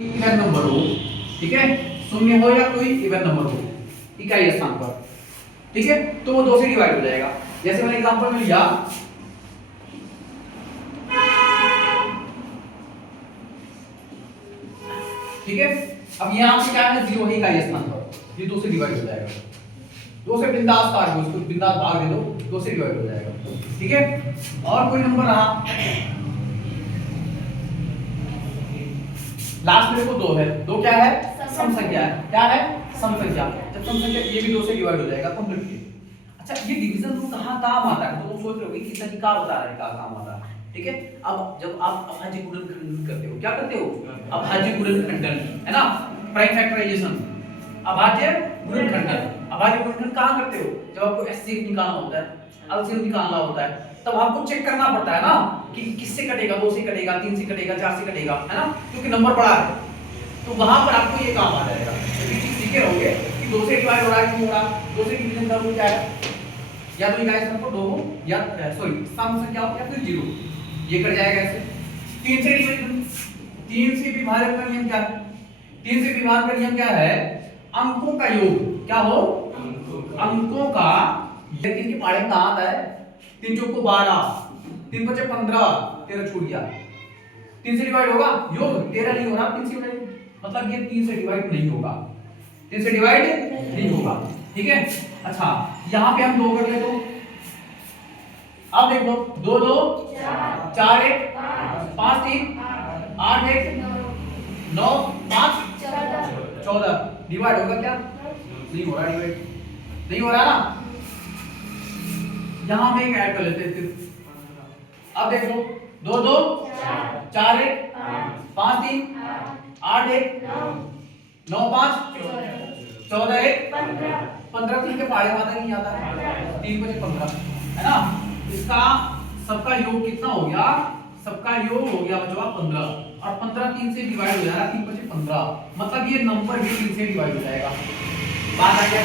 Even number हो, ठीक है, शून्य हो या कोई इवन नंबर हो इकाई स्थान पर, ठीक है, तो वो 2 से डिवाइड हो जाएगा। जैसे मैंने एग्जांपल में लिया, ठीक है, अब यहां पे क्या है, 0 है इकाई स्थान पर, ये 2 से डिवाइड हो जाएगा। 2 से बिंदास काट दो, उसको बिंदास भाग दे दो, 2 से डिवाइड हो जाएगा, ठीक है। और कोई नंबर रहा, लास्ट में देखो 2 है, 2 क्या है, सम संख्या है, क्या है, सम संख्या। जब सम संख्या ये भी 2 से डिवाइड हो जाएगा कंप्लीटली। अच्छा, ये डिवीजन रूल कहां काम आता है, तो तुम सोच रहे होगे कि तरीका बता रहे हैं कहां काम आता है, ठीक है। अब जब आप अभाज्य गुणनखंडन करते हो, क्या करते हो, अभाज्य गुणनखंडन, है ना, प्राइम फैक्टराइजेशन, अभाज्य गुणनखंडन। अभाज्य गुणनखंडन कहां करते हो, जब आपको एचसीएफ निकालना होता है, एलसीएम निकालना होता है, तब आपको चेक करना पड़ता है ना कि किससे कटेगा, 2 से कटेगा, 3 से कटेगा, 4 से कटेगा, है ना, क्योंकि नंबर बड़ा है, तो वहां पर आपको ये काम आ जाएगा। तो ये चीज सीखे रहोगे कि 2 से डिवाइड हो रहा है, क्यों हो रहा, 2 से डिवीजन का रूल क्या है, या तो इकाई स्थान पर 2 हो, या सॉरी सम संख्या हो, या फिर 0, ये कट जाएगा ऐसे। 3 से डिवीजन, 3 से विभाजन का नियम क्या है, 3 से विभाजन का नियम क्या है, अंकों का योग, क्या हो, अंकों का, लेकिन के पाड़े कहां आता है, 3 चौक को 12, 3 पचे 15, 13 छूट गया, 3 से डिवाइड होगा, योग 13 नहीं हो रहा, 3 से डिवाइड, मतलब ये 3 से डिवाइड नहीं होगा, 3 से डिवाइड नहीं होगा, ठीक है। अच्छा, यहां पे हम 2 कर ले, तो अब देखो 2 2 4 1 5 3 8 1 9 5 14, डिवाइड होगा क्या, नहीं हो रहा, डिवाइड नहीं हो रहा ना। यहां में एक ऐड कर लेते हैं फिर। अब देखो 2 2 4 1 5 3 8 1 9 5 14 1 15, 3 के पाड़े माता नहीं आता है, 3 बचे 15, है ना। इसका सबका योग कितना हो गया, सबका योग हो गया बच्चों 15, और 15 3 से डिवाइड हो जाएगा, 3 बचे 15, मतलब ये नंबर भी 3 से डिवाइड हो जाएगा। बात आ गया,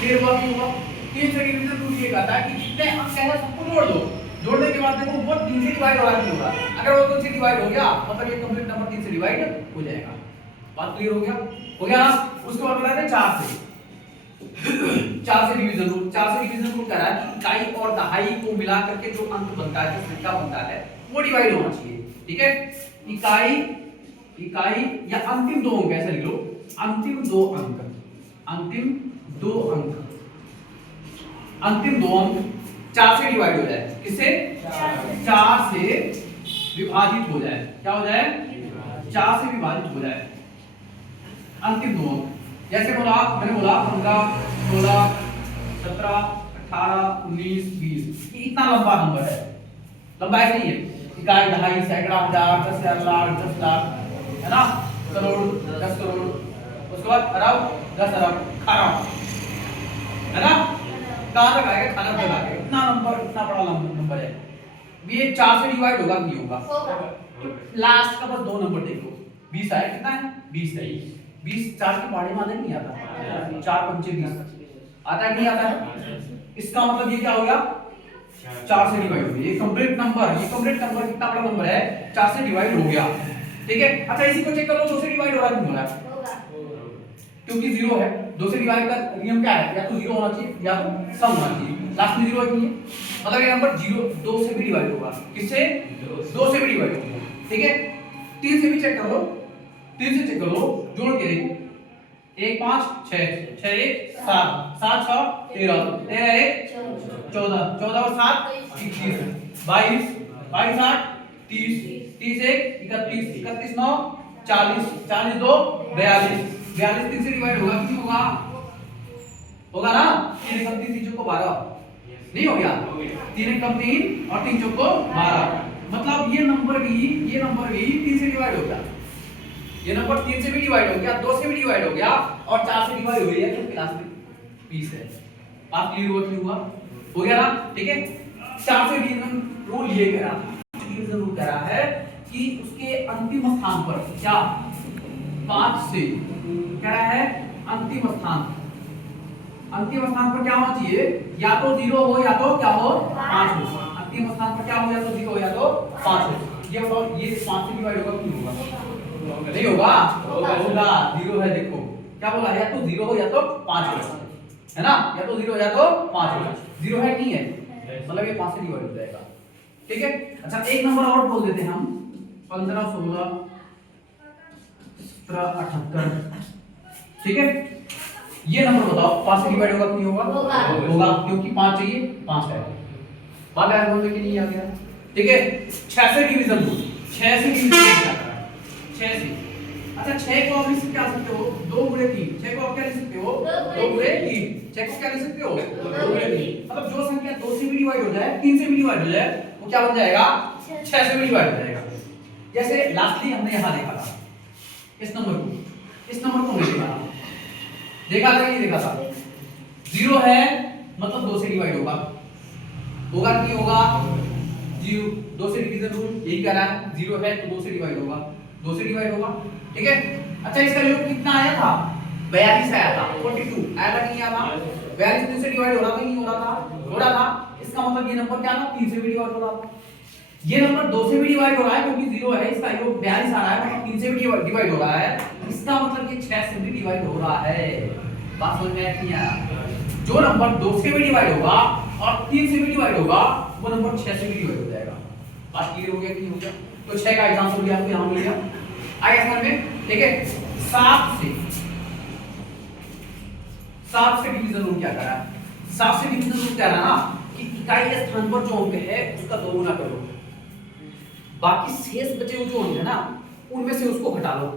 फिर हुआ क्यों हुआ, 3 से डिवीजन रूल ये कहता है कि जितने अंक है सबको जोड़ दो, जोड़ने के बाद देखो वो 3 से डिवाइड हो रहा है, नहीं हो रहा, अगर वो 3 से डिवाइड हो गया मतलब ये कंप्लीट नंबर 3 से डिवाइड हो जाएगा। बात क्लियर हो गया, हो गया ना। उसके बाद बताते हैं 4 से 4 से डिवीजन रूल, 4 से डिवीजन रूल कह रहा है कि इकाई और दहाई को मिला करके जो अंक बनता है, जो संख्या बनता है, वो डिवाइड होना चाहिए, ठीक है। इकाई या अंतिम 2 अंक, ऐसे लिख लो, अंतिम 2 अंक, अंतिम 2 अंक, अंतिम 2 अंक 4 से डिवाइड हो जाए, किससे, 4 से विभाजित हो जाए, क्या हो जाए, 4 से विभाजित हो जाए, अंतिम 2 अंक। जैसे बोला, मैंने बोला 15 16 17 18 19 20, ये इतना लंबा नंबर है, लंबा है नहीं है, इकाई दहाई सैकड़ा हजार 10,000 लाख 10 लाख, है ना, करोड़ 10 करोड़, उसके बाद अरब 10 अरब, खरब, है ना, कहां तक आएगा, खाना तक आएगा, इतना नंबर, इतना बड़ा नंबर है। ये 4 से डिवाइड होगा नहीं होगा, लास्ट का बस 2 नंबर देखो, 20 आया, कितना है, 20 है, 20 4 के पहाड़े में नहीं आता, 4 पंचे 20 आता है, नहीं आता है, इसका मतलब ये क्या हो गया, 4 से डिवाइड हो गया, ये कंप्लीट नंबर, ये कंप्लीट नंबर कितना बड़ा नंबर है, 4 से डिवाइड हो गया, ठीक है। अच्छा, इसी को चेक कर लो, 2 से डिवाइड हो रहा है नहीं हो रहा, क्योंकि 0 है, 2 से डिवाइड का नियम क्या है, या तो 0 होना चाहिए या तो सम होना चाहिए, लास्ट में 0 है नहीं है, मतलब ये नंबर 0 2 से भी डिवाइड होगा, किससे, 2 से भी डिवाइड होगा, ठीक है। 3 से भी चेक कर लो, 3 से चेक कर लो, जोड़ के देखो, 1 5 6 6 1 7 7 6 13 13 1 14 14 और 7 21 22 22 8 30 30 1 31 31 9 40 40 2 42 42 3 से डिवाइड होगा कि होगा, होगा ना, 3 कम 3 3 को 12 नहीं हो गया, 3 कम 3 और 3 को 12, मतलब ये नंबर भी 3 से डिवाइड हो गया, ये नंबर 3 से भी डिवाइड हो गया, 2 से भी डिवाइड हो गया, और 4 से डिवाइड हो गया, क्योंकि लास्ट में 20 है। बात क्लियर हुआ कि हुआ, हो गया ना, ठीक है। 4 से डिवीजन रूल ये कह रहा था, डिवीजन रूल कह रहा है कि उसके अंतिम स्थान पर क्या, 5 से कह रहा है, अंतिम स्थान पर क्या होना चाहिए, या तो 0 हो या तो क्या हो, 5 हो, अंतिम स्थान पर क्या हो, या तो 0 हो या तो 5 हो। ये बताओ, ये 5 से डिवाइड होगा कि नहीं होगा, नहीं होगा, होगा। 0 है, देखो क्या बोला, या तो 0 हो या तो 5 हो, है ना, या तो 0 या तो 5 हो। 0 है नहीं है, मतलब ये 5 से डिवाइड हो जाएगा। ठीक है, अच्छा एक नंबर और बोल देते हैं हम, 15 16 17 78। ठीक है, ये नंबर बताओ 5 से डिवाइड होगा कि नहीं होगा, होगा क्योंकि 5 चाहिए, 5 है। बात याद बोलने की नहीं आ गया। ठीक है, 6 से डिवीजन दो, 6 से डिवीजन क्या करा है, 6 से। अच्छा 6 को आप लिख क्या सकते हो, 2 गुणे 3। 6 को आप क्या लिख सकते हो, 2 गुणे 3। 6 को क्या लिख सकते हो, 2 गुणे 3। मतलब जो संख्या 2 से भी डिवाइड हो जाए, 3 से भी डिवाइड हो जाए, वो क्या बन जाएगा, 6 से भी डिवाइड हो जाएगा। जैसे लास्टली हमने यहां देखा था इस नंबर को हमने देखा था कि नहीं देखा था। 0 है मतलब 2 से डिवाइड होगा, होगा कि नहीं होगा, 0 2 से डिवीजन रूल यही कह रहा है। 0 है तो 2 से डिवाइड होगा, 2 से डिवाइड होगा। ठीक है, अच्छा इसका योग कितना आया था, 42 आया था, 42 आया था नहीं आया था, 42 3 से डिवाइड हो रहा था नहीं हो रहा था, हो रहा था। इसका मतलब ये नंबर क्या था, 3 से भी डिवाइड हो रहा था। ये नंबर 2 से भी डिवाइड हो रहा है क्योंकि 0 है, इसका योग 42 आ रहा है, मतलब 3 से भी डिवाइड हो रहा है। इसका मतलब ये 6 से भी डिवाइड हो रहा है। बात समझ में आई क्या, जो नंबर 2 से भी डिवाइड होगा और 3 से भी डिवाइड होगा, वो नंबर 6 से भी डिवाइड हो जाएगा। बात क्लियर हो गया कि नहीं हो गया। तो 6 का एग्जांपल दिया आपको यहां मिल गया, आगे समझ में। ठीक है, 7 से डिवीजन रूल क्या करा, 7 से डिवीजन रूल क्या रहा ना कि इकाई के स्थान पर जो अंक है उसका 2 गुना करो, बाकी शेष बचे हुए जो अंक है ना उनमें से उसको घटा लो।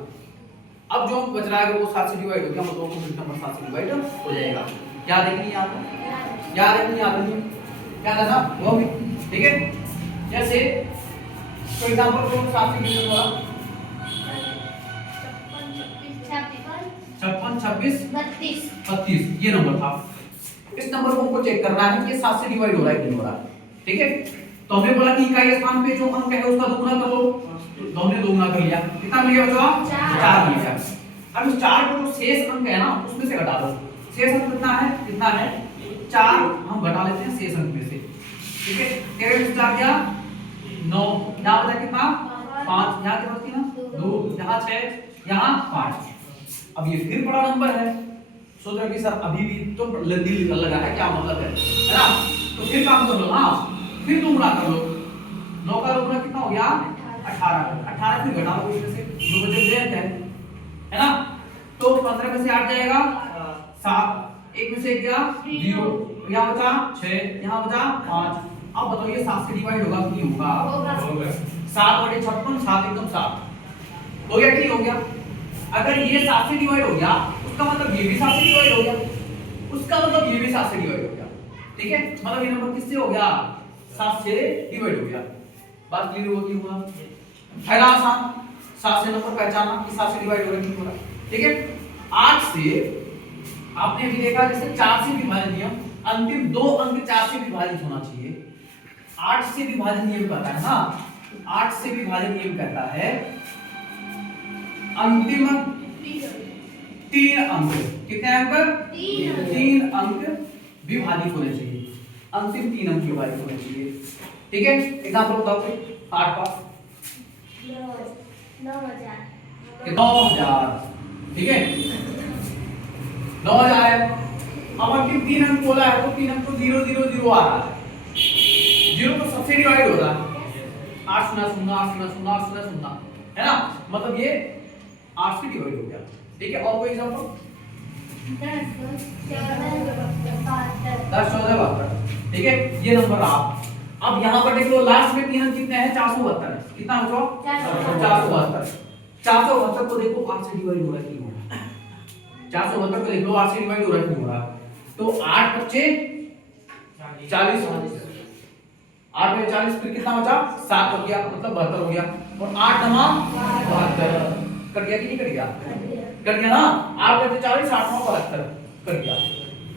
अब जो अंक बच रहा है अगर वो 7 से डिवाइड हो गया, मतलब वो नंबर 7 से डिवाइड हो जाएगा। याद है कि नहीं याद है, याद है कि नहीं याद है, याद है ना, वो भी। ठीक है, जैसे फॉर एग्जांपल को 7 से डिवीजन हुआ 56 26 32, ये नंबर था। इस नंबर को हमको चेक करना है कि ये 7 से डिवाइड हो रहा है कि नहीं हो रहा। ठीक है, तो हमने बोला कि इकाई स्थान पे जो अंक है उसका 2 गुना करो, तो हमने 2 गुना कर लिया। कितना मिल गया बच्चों, 4 मिल गया। अब इस 4 को जो शेष अंक है ना उसमें से घटा दो। शेष अंक कितना है, कितना है 4, हम घटा लेते हैं शेष अंक में से। ठीक है, 13 में 4 गया 9, यहां बचा कितना 5, यहां कितना बचा 2, यहां 6, यहां 5। अब ये फिर बड़ा नंबर है, सोच रहे कि सर अभी भी तो लंदी लगा है, क्या मतलब है ना। तो फिर काम कर लो ना, फिर 2 गुना कर लो। 9 का 2 गुना कितना हो गया 18, 18 फिर घटा लो इसमें से, 2 बचे है ना। तो 15 में से 8 जाएगा 7, 1 में से 1 गया 0, यहां बचा 6, यहां बचा 5। अब बताओ ये 7 से डिवाइड होगा कि नहीं होगा, 7 बटे 56, 7 एकदम 7 हो गया कि नहीं हो गया। अगर ये 7 से डिवाइड हो गया उसका मतलब ये भी 7 से डिवाइड हो गया, उसका मतलब ये भी 7 से डिवाइड हो गया। ठीक है, मतलब ये नंबर किससे हो गया, 7 से डिवाइड हो गया। बात क्लियर हो गई होगा, है ना आसान। 7 से नंबर पहचानना कि 7 से डिवाइड हो रहा है कि नहीं हो रहा। ठीक है, 8 से आपने भी देखा जैसे 4 से विभाजन नियम, अंतिम 2 अंक 4 से विभाजित होना चाहिए। 8 से विभाजन नियम कहता है ना, 8 से विभाजन नियम कहता है अंतिम 3 अंक, कितने अंक 3 अंक विभाजित होने चाहिए, अंतिम 3 अंक विभाजित होने चाहिए। ठीक है, एग्जांपल बताओ कोई 8 का 9000। ठीक है, 9000 है। अब अंतिम 3 अंक बोला है तो 3 अंक तो 0 0 0 आ रहा है, 0 तो सबसे डिवाइड हो रहा है, 8 0 0 8 0 0 8 0 0 है ना, मतलब ये 8 से डिवाइड हो गया। ठीक है, और कोई एग्जांपल 10 14 72। ठीक है, ये नंबर रहा। अब यहां पर देख लो लास्ट में 3 अंक कितने हैं, 472। कितना बचा 472। 472 को देखो 8 से डिवाइड हो रहा है कि नहीं हो रहा, 472 को देख लो 8 से डिवाइड हो रहा है कि नहीं हो रहा। तो 8 बच्चे 40, 8 में 40 फिर कितना बचा 7 हो गया, मतलब 72 हो गया। और 8 9 72 कट गया कि नहीं कट गया, कट गया ना। 8 बचे 40, 8 9 72 कट गया।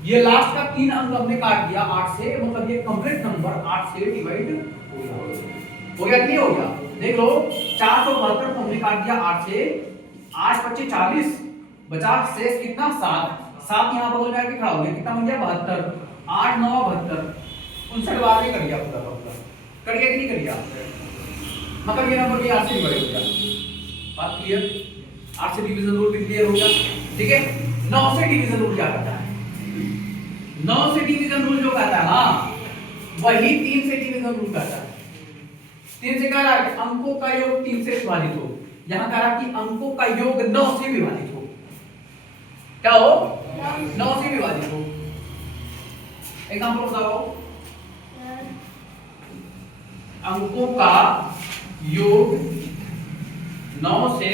ये लास्ट का 3 अंक हमने काट दिया 8 से, मतलब ये कंप्लीट नंबर 8 से डिवाइड हो गया कि नहीं हो गया। देख लो 472 को हमने काट दिया 8 से, 8 बचे 40, बचा शेष कितना 7, 7 यहां बगल में आके खड़ा हो गया, कितना बन गया 72, 8 9 72, 59 बार में कर गया पूरा, कट गया कि नहीं कट गया, मतलब ये नंबर भी 8 से डिवाइड हो गया। बात क्लियर? 8 से डिवीजन रूल भी क्लियर हो गया। ठीक है, 9 से डिवीजन रूल क्या कहता है? 9 से डिवीजन रूल जो कहता है ना, वही 3 से डिवीजन रूल कहता है। 3 से कह रहा है कि अंकों का योग 3 से विभाजित हो, यहां कह रहा कि अंकों का योग 9 से विभाजित हो। क्या हो? 9 से विभाजित हो। एग्जांपल बताओ। अंकों का योग 9 से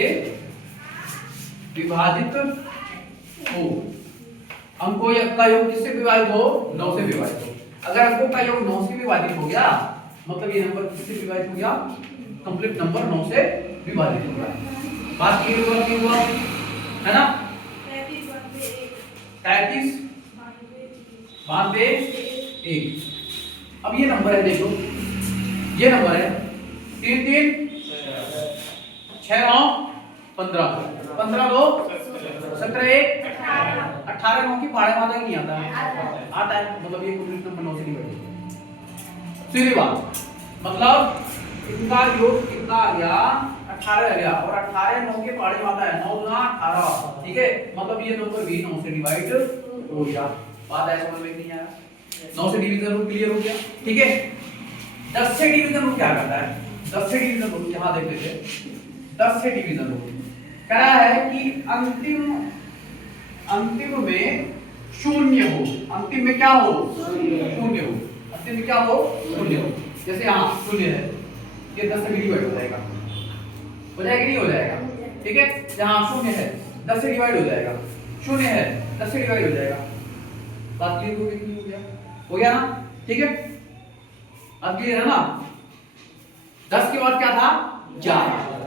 विभाजित हो। अंकों का योग किससे विभाजित हो? 9 से विभाजित हो। अगर अंकों का योग 9 से विभाजित हो गया, मतलब ये नंबर किससे विभाजित हो गया? कंप्लीट नंबर 9 से विभाजित हो गया। बात क्लियर हुआ? क्लियर हुआ है ना? 33 92 1। अब ये नंबर है, देखो ये नंबर है 3 3 6 9 15 15 2 17 1 18 9 की पहाड़े माता की नहीं आता है, आता है, मतलब ये कंप्लीट नंबर 9 से डिवाइड है। सीधी बात, मतलब इनका योग कितना आ गया? 18 आ गया, और 18 9 के पहाड़े माता है, 9 गुना 18। ठीक है, मतलब ये नंबर भी 9 से डिवाइड हो गया। बात ऐसा समझ में नहीं आया? 9 से डिवीजन रूल क्लियर हो गया। ठीक है, 10 से डिवीजन रूल क्या करता है? 10 से डिवीजन रूल यहां देख लेते हैं। 10 से डिवीजन रूल कह रहा है कि अंतिम में शून्य हो। अंतिम में क्या हो? शून्य हो। अंतिम में क्या हो? शून्य हो। जैसे यहाँ शून्य है, ये 10 से डिवाइड हो जाएगा, हो जाएगा नहीं हो जाएगा? ठीक है, जहाँ शून्य है 10 से डिवाइड हो जाएगा, शून्य है 10 से डिवाइड हो जाएगा। बात क्लियर हो गई? हो गया? हो गया ना? ठीक है, अब क्लियर है ना? 10 के बाद क्या था? 11।